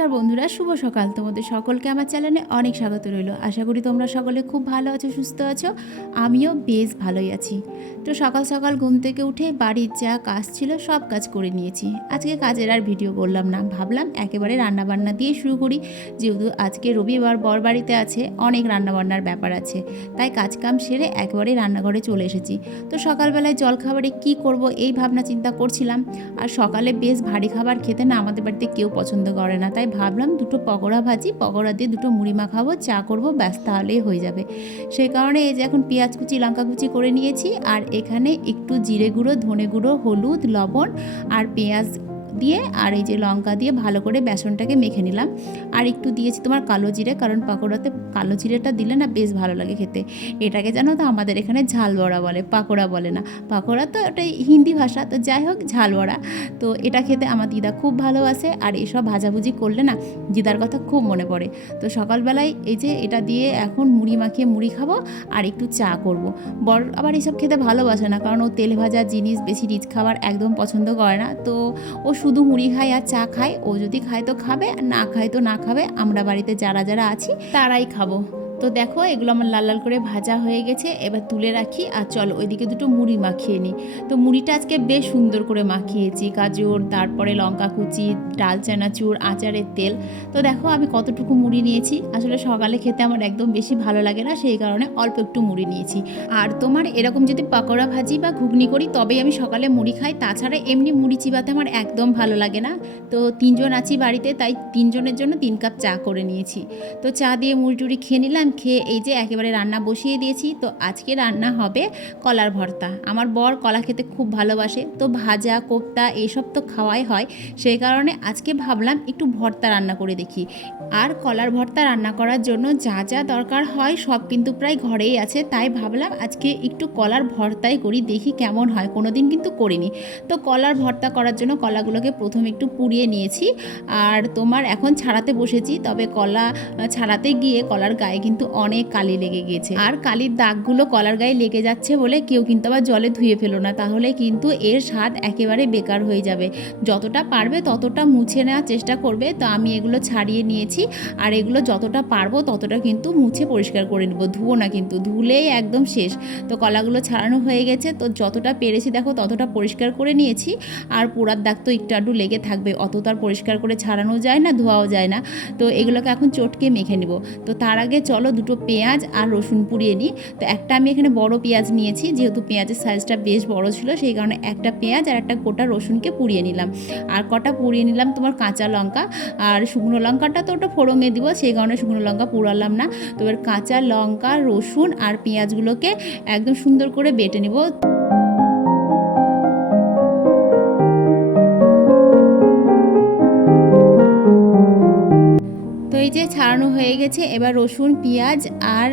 নমস্কার বন্ধুরা, শুভ সকাল। তোমাদের সকলকে আমার চ্যানেলে অনেক স্বাগত রইল। আশা করি তোমরা সকলে খুব ভালো আছো, সুস্থ আছো। আমিও বেশ ভালোই আছি। তো সকাল সকাল ঘুম থেকে উঠে বাড়ির যা কাজ ছিল সব কাজ করে নিয়েছি। আজকে কাজের আর ভিডিও করলাম না। ভাবলাম একেবারে রান্নাবান্না দিয়ে শুরু করি। যেহেতু আজকে রবিবার বর বাড়িতে আছে, অনেক রান্নাবান্নার ব্যাপার আছে। তাই কাজ কাম সেরে একেবারে রান্নাঘরে চলে এসেছি। তো সকালবেলায় জলখাবারে কি করব এই ভাবনা চিন্তা করছিলাম। আর সকালে বেশ ভারী খাবার খেতে না আমাদের বাড়িতে কেউ পছন্দ করে না। তাই ভাবলাম দুটো পকোড়া ভাজি, পকোড়া দিয়ে দুটো মুড়ি মাখাবো, চা করব, ব্যাস তাহলেই হয়ে যাবে। সেই কারণে এই যে এখন পেঁয়াজ কুচি, লঙ্কা কুচি করে নিয়েছি, আর এখানে একটু জিরে গুঁড়ো, ধনে গুঁড়ো, হলুদ, লবণ আর পেঁয়াজ দিয়ে আর এই যে লঙ্কা দিয়ে ভালো করে বেসনটাকে মেখে নিলাম। আর একটু দিয়েছি তোমার কালো জিরে, কারণ পাকোড়াতে কালো জিরেটা দিলে না বেশ ভালো লাগে খেতে। এটাকে জানো তো আমাদের এখানে ঝাল বড়া বলে, পাকোড়া বলে না। পাকোড়া তো ওটাই হিন্দি ভাষা, তো যাই হোক ঝাল বড়া তো এটা খেতে আমার দিদা খুব ভালোবাসে, আর এসব ভাজাভুজি করলে না দিদার কথা খুব মনে পড়ে। তো সকালবেলায় এই যে এটা দিয়ে এখন মুড়ি মাখিয়ে মুড়ি খাব, আর একটু চা করব। বর আবার এসব খেতে ভালোবাসে না, কারণ ও তেল ভাজা জিনিস বেশি রিচ খাবার একদম পছন্দ করে না। তো ও শুধু মুড়ি খায় আর চা খায়। ও যদি খায় তো খাবে, আর না খায় তো না খাবে, আমরা বাড়িতে যারা যারা আছি, তারাই খাব। তো দেখো, এগুলো আমার লাল লাল করে ভাজা হয়ে গেছে। এবার তুলে রাখি আর চলো ওইদিকে দুটো মুড়ি মাখিয়ে নিই। তো মুড়িটা আজকে বেশ সুন্দর করে মাখিয়েছি। গাজর, তারপরে লঙ্কা কুচি, ডাল, চানাচুর, আচারের তেল। তো দেখো, আমি কতটুকু মুড়ি নিয়েছি। আসলে সকালে খেতে আমার একদম বেশি ভালো লাগে না, সেই কারণে অল্প একটু মুড়ি নিয়েছি। আর তোমার এরকম যদি পকোড়া ভাজি বা ঘুগনি করি, তবেই আমি সকালে মুড়ি খাই। তাছাড়া এমনি মুড়ি চিবাতে আমার একদম ভালো লাগে না। তো তিনজন আছি বাড়িতে, তাই তিনজনের জন্য তিন কাপ চা করে নিয়েছি। তো চা দিয়ে মুড়ি টুড়ি খেয়ে নিলাম। খেয়ে এই যে একেবারে রান্না বসিয়ে দিয়েছি, তো আজকে রান্না হবে কলার ভর্তা। আমার বর কলা খেতে খুব ভালোবাসে, তো ভাজা, কোপ্তা এইসব তো খাওয়াই হয়, সেই কারণে আজকে ভাবলাম একটু ভর্তা রান্না করে দেখি। আর কলার ভর্তা রান্না করার জন্য যা যা দরকার হয় সব কিন্তু প্রায় ঘরেই আছে, তাই ভাবলাম আজকে একটু কলার ভর্তাই করি, দেখি কেমন হয় কোনো দিন কিন্তু করিনি। তো কলার ভর্তা করার জন্য কলাগুলোকে প্রথমে একটু পুড়িয়ে নিয়েছি, আর তোমার এখন ছাড়াতে বসেছি, তবে কলা ছাড়াতে গিয়ে কলার গায়ে কিন্তু অনেক কালি লেগে গেছে। আর কালির দাগগুলো কলার গায়ে লেগে যাচ্ছে বলে কেউ কিন্তু আবার জলে ধুয়ে ফেলো না। তাহলে কিন্তু এর স্বাদ একেবারে বেকার হয়ে যাবে। যতটা পারবে ততটা মুছে নেওয়ার চেষ্টা করবে। তো আমি এগুলো ছাড়িয়ে নিয়েছি। আর এগুলো যতটা পারব ততটা কিন্তু মুছে পরিষ্কার করে নেব। ধুবো না কিন্তু, ধুলেই একদম শেষ। তো কলাগুলো ছাড়ানো হয়ে গেছে। তো যতটা পেরেছি দেখো ততটা পরিষ্কার করে নিয়েছি। আর পোড়ার দাগ তো একটু আধটু লেগে থাকবে। অত তো আর পরিষ্কার করে ছাড়ানো যায় না, ধোয়াও যায় না। তো এগুলোকে এখন চটকে মেখে নেব। তো তার আগে চলো দুটো পেঁয়াজ আর রসুন পুড়িয়ে নিই। তো একটা আমি এখানে বড় পেঁয়াজ নিয়েছি, যেহেতু পেঁয়াজের সাইজটা বেশ বড় ছিল, সেই কারণে একটা পেঁয়াজ আর একটা গোটা রসুনকে পুড়িয়ে নিলাম। আর কটা পুড়িয়ে নিলাম? তোমার কাঁচা লঙ্কা আর শুকনো লঙ্কাটা তো ওটা ফোড়ঙে দিব, সেই কারণে শুকনো লঙ্কা পুড়ালাম না। তো এবার কাঁচা লঙ্কা, রসুন আর পেঁয়াজগুলোকে একদম সুন্দর করে বেটে নেব। যে ছাড়ানো হয়ে গেছে। এবার রসুন, পেঁয়াজ আর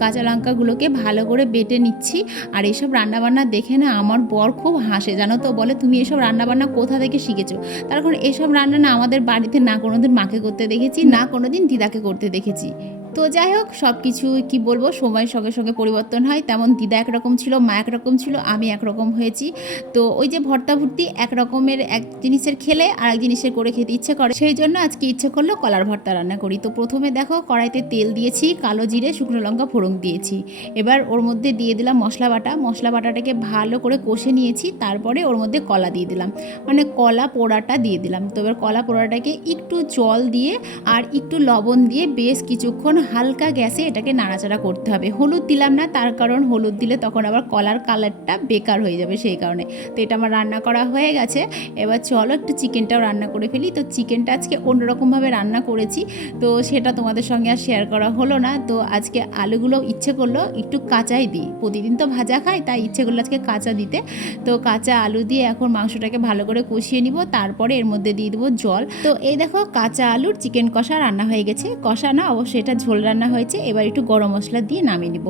কাঁচা লঙ্কাগুলোকে ভালো করে বেটে নিচ্ছি। আর এসব রান্নাবান্না দেখে না আমার বর খুব হাসে। জানো তো, বলে তুমি এসব রান্নাবান্না কোথা থেকে শিখেছো? তার কারণ এসব রান্না না আমাদের বাড়িতে না কোনোদিন মাকে করতে দেখেছি, না কোনোদিন দিদাকে করতে দেখেছি। তো যাই হোক সব কিছু কি বলব, সময়ের সঙ্গে সঙ্গে পরিবর্তন হয়। তেমন দিদা একরকম ছিল, মা একরকম ছিল, আমি একরকম হয়েছি। তো ওই যে ভর্তা ভর্তি এক রকমের এক জিনিসের খেলে আর এক জিনিসের করে খেতে ইচ্ছে করে। সেই জন্য আজকে ইচ্ছে করল কলার ভর্তা রান্না করি। তো প্রথমে দেখো, কড়াইতে তেল দিয়েছি, কালো জিরে, শুকনো লঙ্কা, ফোড়ন দিয়েছি। এবার ওর মধ্যে দিয়ে দিলাম মশলা বাটা। মশলা বাটাটাকে ভালো করে কষে নিয়েছি, তারপরে ওর মধ্যে কলা দিয়ে দিলাম। মানে কলা পোড়াটা দিয়ে দিলাম। তো এবার কলা পোড়াটাকে একটু জল দিয়ে আর একটু লবণ দিয়ে বেশ কিছুক্ষণ হালকা গ্যাসে এটাকে নাড়াচাড়া করতে হবে। হলুদ দিলাম না, তার কারণ হলুদ দিলে তখন আবার কলার কালারটা বেকার হয়ে যাবে সেই কারণে। তো এটা আমার রান্না করা হয়ে গেছে। এবার চলো একটু চিকেনটাও রান্না করে ফেলি। তো চিকেনটা আজকে অন্যরকমভাবে রান্না করেছি। তো সেটা তোমাদের সঙ্গে আর শেয়ার করা হলো না। তো আজকে আলুগুলো ইচ্ছে করল একটু কাঁচাই দিই। প্রতিদিন তো ভাজা খাই, তাই ইচ্ছে করল আজকে কাঁচা দিতে। তো কাঁচা আলু দিয়ে এখন মাংসটাকে ভালো করে কষিয়ে নিব। তারপরে এর মধ্যে দিয়ে দেবো জল। তো এই দেখো কাঁচা আলুর চিকেন কষা রান্না হয়ে গেছে। কষা না অবশ্যই এটা ঝোল রান্না হয়েছে, এবার একটু গরম মশলা দিয়ে নামিয়ে নিব।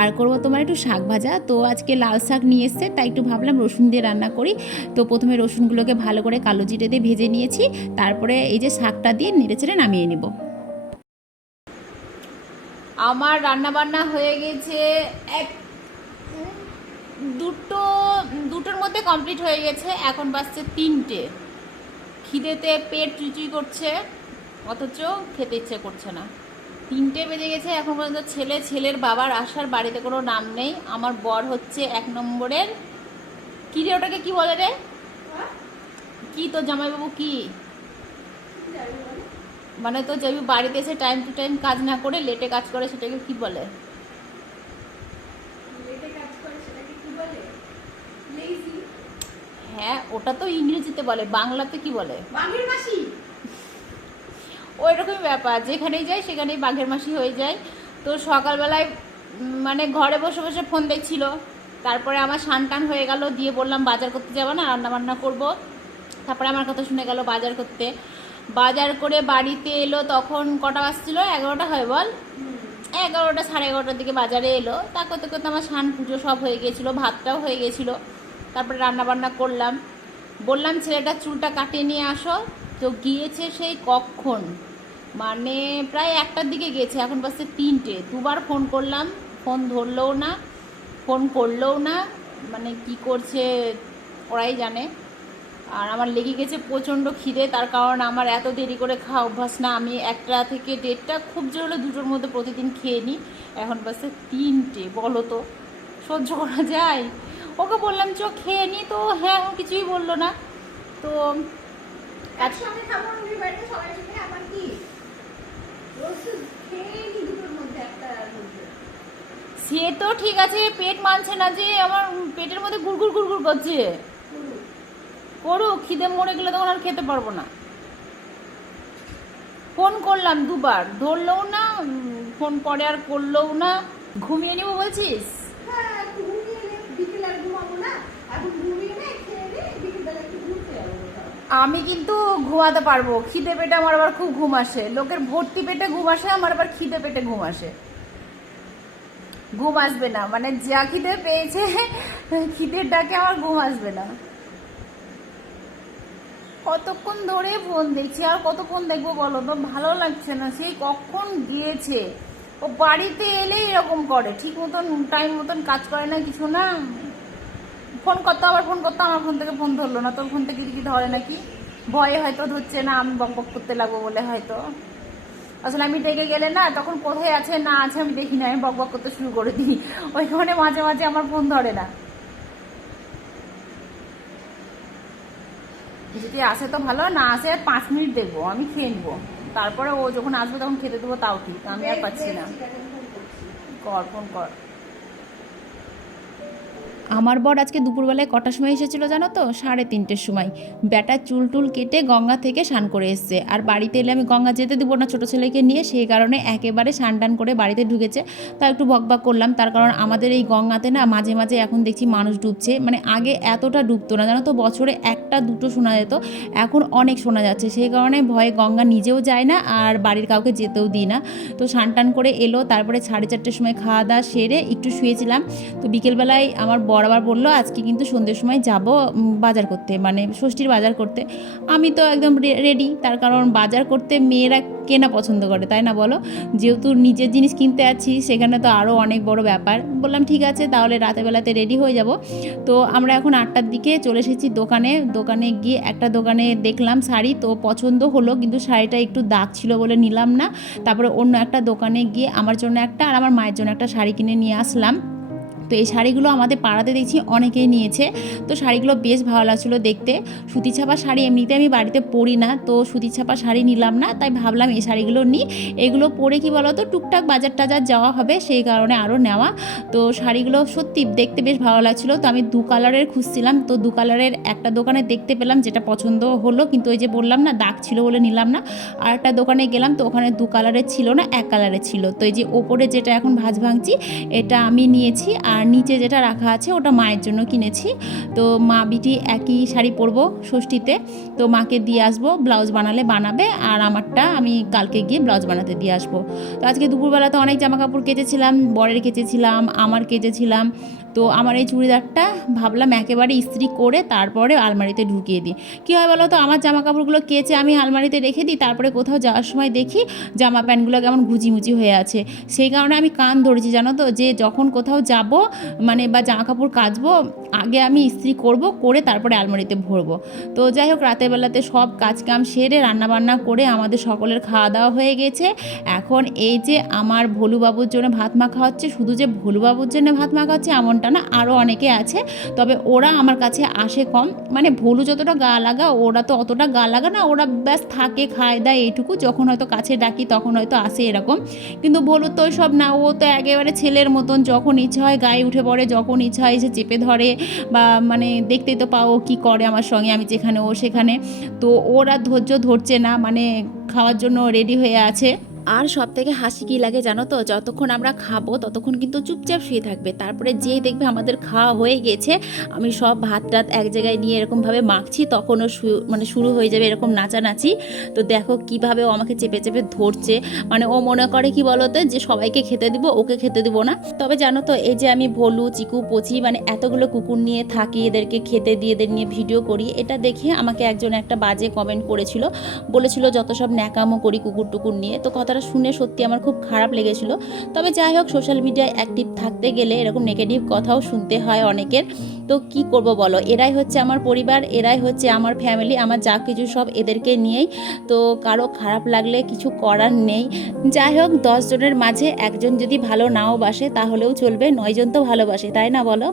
আর করব তোমার একটু শাক ভাজা, তো আজকে লাল শাক নিয়ে এসছে, তাই একটু ভাবলাম রসুন দিয়ে রান্না করি। তো প্রথমে রসুনগুলোকে ভালো করে কালো জিরে দিয়ে ভেজে নিয়েছি, তারপরে এই যে শাকটা দিয়ে নেড়ে চেড়ে নামিয়ে নিব। আমার রান্না বান্না হয়ে গেছে এক, দুটো, দুটোর মধ্যে কমপ্লিট হয়ে গেছে, এখন বাজছে তিনটে। খিদেতে পেট চুচুই করছে, অথচ খেতে ইচ্ছে করছে না। তিনটে বেজে গেছে এখন পর্যন্ত ছেলে ছেলের বাবার আসার বাড়িতে কোনো নাম নেই। আমার বর হচ্ছে এক নম্বরের। কি রে ওটাকে কি বলে রে? কি তোর জামাইবাবু কি? মানে তো যাবি বাড়িতে এসে টাইম টু টাইম কাজ না করে লেটে কাজ করে সেটাকে কি বলে? হ্যাঁ ওটা তো ইংরেজিতে বলে বাংলাতে কি বলে? মাসি ওই রকমই ব্যাপার, যেখানেই যাই সেখানেই বাঘের মাসি হয়ে যায়। তো সকালবেলায় মানে ঘরে বসে বসে ফোন দেখছিল। তারপরে আমার টান হয়ে গেল, দিয়ে বললাম বাজার করতে যাব না, রান্না বান্না করব। তারপরে আমার কথা শুনে গেল বাজার করতে। বাজার করে বাড়িতে এলো, তখন কটা বাজছিল? এগারোটা হয় বল? এগারোটা সাড়ে এগারোটার দিকে বাজারে এলো। তা করতে করতে আমার সান পুজো সব হয়ে গেছিল ভাতটাও হয়ে গেছিল তারপরে রান্না বান্না করলাম। বললাম, ছেলেটা চুলটা কাটিয়ে নিয়ে আসো। তো গিয়েছে সেই কখন মানে প্রায় একটার দিকে গেছে, এখন বাসে তিনটে। দুবার ফোন করলাম, ফোন ধরলেও না, ফোন করলেও না মানে কি করছে ওরাই জানে। আর আমার লেগে গেছে প্রচণ্ড খিদে, তার কারণ আমার এত দেরি করে খাওয়া অভ্যাস না, আমি একটা থেকে দেড়টা, খুব জোর হলে দুটোর মধ্যে প্রতিদিন খেয়ে নিই। এখন বাসে তিনটে, বলো তো, সহ্য করা যায়? ওকে বললাম, চ, খেয়ে নি তো। হ্যাঁ কিছুই বলল না। তো রবিবারে সবাই মিলে আবার কি রোজ খেয়ে নি দুটোর মধ্যে একটা রোজে। সে তো ঠিক আছে, পেট মানছে না যে আমার পেটের মধ্যে গুড়গুড় গুড়গুড় করছে। করুক, খিদে মরে গেলে তখন আর খেতে পারব না। ফোন করলাম দুবার, ধরলেও না ফোন পরে আর করলেও না। ঘুমিয়ে নেব বলছিস হ্যাঁ একটু ঘুমিয়ে নে বিকেলে আর ঘুমাবো না এখন ঘুমিয়ে নে খেয়ে নে বিকেলবেলা একটু ঘুরতে যাব কোথাও। আমি কিন্তু ঘুমাতে পারব। খিদে পেটে আমার আবার খুব ঘুম আসে। লোকের ভর্তি পেটে ঘুম আসে, আমার আবার খিদে পেটে ঘুম আসে। ঘুম আসবে না। মানে যা খিদে পেয়েছে, খিদের ডাকে আমার ঘুম আসবে না। কতক্ষণ ধরে ফোন দেখছি, আর কতক্ষণ দেখব বলো তো? ভালো লাগছে না। সেই কখন গিয়েছে? ও বাড়িতে এলেই এরকম করে। ঠিক মতন টাইম মতন কাজ করে না কিছু না? ফোন করতে আবার ফোন করতে আমার ফোন থেকে ফোন ধরলো না। তোর ফোন থেকে কি ধরে নাকি? ভয়ে হয়তো ধরছে না আমি বক বক করতে লাগবো বলে হয়তো। আসলে আমি ডেকে গেলে না তখন কোথায় আছে না আছে আমি দেখি না আমি বক বক করতে শুরু করে দিই। ওইখানে মাঝে মাঝে আমার ফোন ধরে না। যদি আসে তো ভালো না আসে আর পাঁচ মিনিট দেখব আমি খেয়ে নিবো। তারপরে ও যখন আসবে তখন খেতে দেবো তাও ঠিক আমি আর পাচ্ছি না। কর ফোন কর। আমার বর আজকে দুপুরবেলায় কটার সময় এসেছিল জানো তো? সাড়ে তিনটের সময়। ব্যাটা চুল টুল কেটে গঙ্গা থেকে স্নান করে এসছে। আর বাড়িতে এলে আমি গঙ্গা যেতে দেবো না ছোটো ছেলেকে নিয়ে, সেই কারণে একেবারে স্নান টান করে বাড়িতে ঢুকেছে। তা একটু বকবাক করলাম। তার কারণ আমাদের এই গঙ্গাতে না মাঝে মাঝে এখন দেখছি মানুষ ডুবছে। মানে আগে এতটা ডুবতো না। জানো তো, বছরে একটা দুটো শোনা যেত, এখন অনেক শোনা যাচ্ছে। সেই কারণে ভয়ে গঙ্গা নিজেও যায় না, আর বাড়ির কাউকে যেতেও দিই না। তো স্নান টান করে এলো। তারপরে সাড়ে চারটের সময় খাওয়া দাওয়া সেরে একটু শুয়েছিলাম। তো বিকেলবেলায় আমার বর আবার বলল, আজকে কিন্তু সন্ধ্যের সময় যাব বাজার করতে মানে ষষ্ঠীর বাজার করতে। আমি তো একদম রেডি তার কারণ বাজার করতে মেয়েরা কেনা পছন্দ করে, তাই না বলো? যেহেতু নিজের জিনিস কিনতে আছি সেখানে তো আরও অনেক বড় ব্যাপার। বললাম, ঠিক আছে, তাহলে রাতের বেলাতে রেডি হয়ে যাব। তো আমরা এখন আটটার দিকে চলে এসেছি দোকানে। দোকানে গিয়ে একটা দোকানে দেখলাম শাড়ি, তো পছন্দ হলো, কিন্তু শাড়িটা একটু দাগ ছিল বলে নিলাম না। তারপরে অন্য একটা দোকানে গিয়ে আমার জন্য একটা আর আমার মায়ের জন্য একটা শাড়ি কিনে নিয়ে আসলাম। তো এই শাড়িগুলো আমাদের পাড়াতে দেখছি অনেকেই নিয়েছে। তো শাড়িগুলো বেশ ভালো লাগছিল দেখতে। সুতি ছাপা শাড়ি এমনিতে আমি বাড়িতে পরি না, তো সুতি ছাপা শাড়ি নিলাম না, তাই ভাবলাম এই শাড়িগুলো নিই। এগুলো পরে কি বলো তো টুকটাক বাজার টাজার যাওয়া হবে, সেই কারণে আরও নেওয়া। তো শাড়িগুলো সত্যি দেখতে বেশ ভালো লাগছিল। তো আমি দু কালারের খুঁজছিলাম, তো দু কালারের একটা দোকানে দেখতে পেলাম যেটা পছন্দ হলো, কিন্তু ওই যে বললাম না, দাগ ছিল বলে নিলাম না। আর একটা দোকানে গেলাম, তো ওখানে দু কালারের ছিল না, এক কালারের ছিল। তো এই যে ওপরে যেটা এখন ভাজ ভাঙছি এটা আমি নিয়েছি। আর নিচে যেটা রাখা আছে, ওটা মায়ের জন্য কিনেছি। তো মা বিটি একই শাড়ি পরবো ষষ্ঠীতে। তো মাকে দিয়ে আসব, ব্লাউজ বানালে বানাবে আর আমারটা আমি কালকে গিয়ে ব্লাউজ বানাতে দিয়ে আসব। তো আজকে দুপুরবেলা তো অনেক জামা কাপড় কেচেছিলাম, বরের কেচেছিলাম, আমার কেচেছিলাম। তো আমার এই চুড়িদারটা ভাবলাম একেবারে ইস্ত্রি করে তারপরে আলমারিতে ঢুকিয়ে দিই। কী হয় বলো তো আমার জামা কাপড়গুলো কেচে আমি আলমারিতে রেখে দিই, তারপরে কোথাও যাওয়ার সময় দেখি জামা প্যান্টগুলো কেমন ঘুচিমুচি হয়ে আছে। সেই কারণে আমি কান ধরেছি, জানো তো? যে যখন কোথাও যাব মানে বা জামা কাপড় কাচবো আগে আমি ইস্ত্রি করব, করে তারপরে আলমারিতে ভরবো। তো যাই হোক, রাতের বেলাতে সব কাজ কাম সেরে রান্নাবান্না করে আমাদের সকলের খাওয়া দাওয়া হয়ে গেছে। এখন এই যে আমার ভোলুবাবুর জন্য ভাত মাখা হচ্ছে, শুধু যে ভোলুবাবুর জন্য ভাত মাখা হচ্ছে এমনটা না, আরও অনেকে আছে। তবে ওরা আমার কাছে আসে কম। মানে ভোলু যতটা গা লাগা, ওরা তো অতটা গা লাগা না, ওরা ব্যাস থাকে, খায়, দায় এইটুকু। যখন হয়তো কাছে ডাকি, তখন হয়তো আসে এরকম। কিন্তু ভোলু তো সব না, ও তো একেবারে ছেলের মতন, যখন ইচ্ছা হয় গায়ে উঠে পড়ে, যখন ইচ্ছা হয় এসে চেপে ধরে বা মানে দেখতেই তো পাও কি করে আমার সঙ্গে, আমি যেখানে ও সেখানে। তো ওরা ধৈর্য ধরছে না মানে খাওয়ার জন্য রেডি হয়ে আছে। আর সব থেকে হাসি কী লাগে জানো তো? যতক্ষণ আমরা খাব, ততক্ষণ কিন্তু চুপচাপ শুয়ে থাকবে। তারপরে যেই দেখবে আমাদের খাওয়া হয়ে গেছে, আমি সব ভাত টাত এক জায়গায় নিয়ে এরকমভাবে মাখছি, তখনও মানে শুরু হয়ে যাবে এরকম নাচানাচি। তো দেখো কীভাবে ও আমাকে চেপে চেপে ধরছে। মানে ও মনে করে কি বলতো যে সবাইকে খেতে দিব, ওকে খেতে দিব না। তবে জানো তো, এই যে আমি ভলু, চিকু, পচি মানে এতগুলো কুকুর নিয়ে থাকি, এদেরকে খেতে দিয়ে, এদের নিয়ে ভিডিও করি, এটা দেখে আমাকে একজন একটা বাজে কমেন্ট করেছিল। বলেছিল যত সব ন্যাকামো করি কুকুর টুকুর নিয়ে। তো কথাটা শুনে সত্যি আমার খুব খারাপ লেগেছিল। তবে যাই হোক সোশ্যাল মিডিয়ায় অ্যাক্টিভ থাকতে গেলে এরকম নেগেটিভ কথাও শুনতে হয় অনেকের। তো কি করব বলো? এরাই হচ্ছে আমার পরিবার, এরাই হচ্ছে আমার ফ্যামিলি আমার যা কিছু সব এদেরকে নিয়েই। তো কারও খারাপ লাগলে কিছু করার নেই। যাই হোক দশজনের মাঝে একজন যদি ভালো নাও বাসে, তাহলেও চলবে। নয়জন তো ভালোবাসে, তাই না বলো?